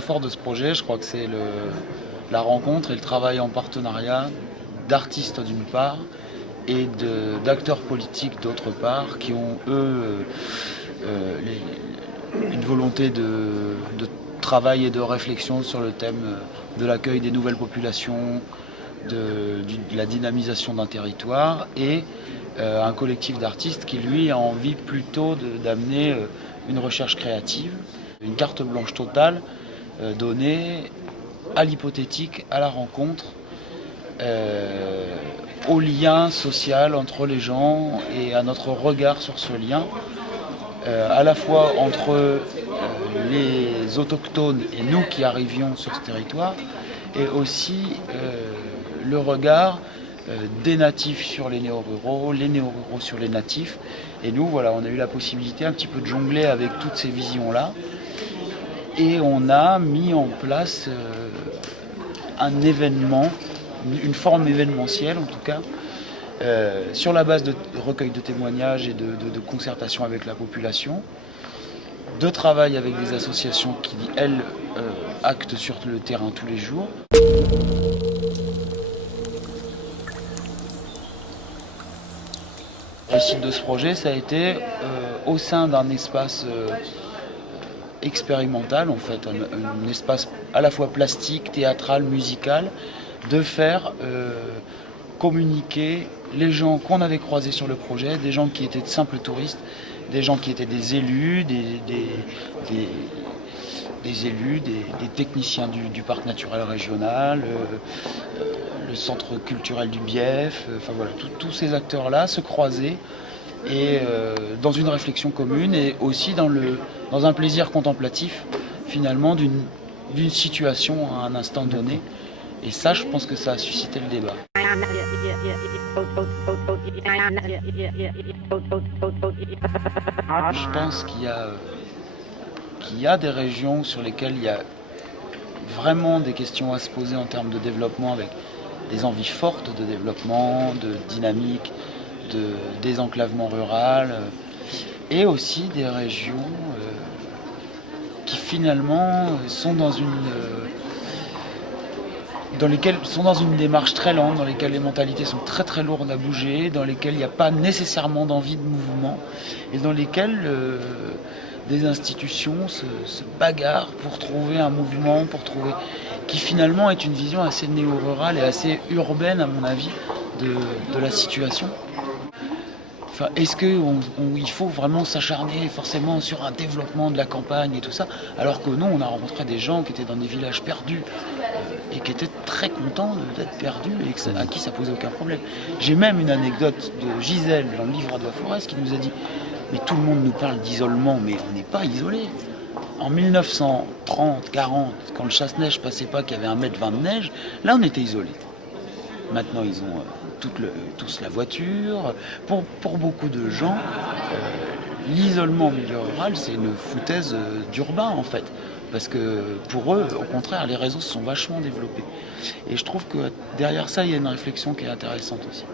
point fort de ce projet, je crois que c'est la rencontre et le travail en partenariat d'artistes d'une part et d'acteurs politiques d'autre part, qui ont eux une volonté de travail et de réflexion sur le thème de l'accueil des nouvelles populations, de la dynamisation d'un territoire, et un collectif d'artistes qui lui a envie plutôt d'amener une recherche créative, une carte blanche totale donnée à l'hypothétique, à la rencontre, au lien social entre les gens et à notre regard sur ce lien, à la fois entre les autochtones et nous qui arrivions sur ce territoire, et aussi le regard des natifs sur les néo-ruraux sur les natifs. Et nous, voilà, on a eu la possibilité un petit peu de jongler avec toutes ces visions-là. Et on a mis en place un événement, une forme événementielle en tout cas, sur la base de recueil de témoignages et de concertation avec la population, de travail avec des associations qui, elles, actent sur le terrain tous les jours. La réussite de ce projet, ça a été au sein d'un espace expérimental, en fait, un espace à la fois plastique, théâtral, musical, de faire communiquer les gens qu'on avait croisés sur le projet, des gens qui étaient de simples touristes, des gens qui étaient des élus, des techniciens du parc naturel régional, le centre culturel du Bief, enfin voilà, tous ces acteurs-là se croisaient et dans une réflexion commune, et aussi dans un plaisir contemplatif finalement d'une situation à un instant donné. Et ça, je pense que ça a suscité le débat. Je pense qu'il y a des régions sur lesquelles il y a vraiment des questions à se poser en termes de développement, avec des envies fortes de développement, de dynamique, de désenclavement rural, et aussi des régions qui finalement sont dans une démarche très lente, dans lesquelles les mentalités sont très très lourdes à bouger, dans lesquelles il n'y a pas nécessairement d'envie de mouvement, et dans lesquelles des institutions se bagarrent pour trouver un mouvement, qui finalement est une vision assez néo-rurale et assez urbaine, à mon avis, de la situation. Enfin, est-ce qu'il faut vraiment s'acharner forcément sur un développement de la campagne et tout ça, alors que nous, on a rencontré des gens qui étaient dans des villages perdus et qui étaient très contents d'être perdus et à qui ça posait aucun problème. J'ai même une anecdote de Gisèle dans le livre de la Forest qui nous a dit « Mais tout le monde nous parle d'isolement, mais on n'est pas isolé. » En 1930-40, quand le chasse-neige passait pas, qu'il y avait 1,20 m de neige, là on était isolés. Maintenant, ils ont tous la voiture. Pour beaucoup de gens, l'isolement en milieu rural, c'est une foutaise d'urbain, en fait. Parce que pour eux, au contraire, les réseaux se sont vachement développés. Et je trouve que derrière ça, il y a une réflexion qui est intéressante aussi.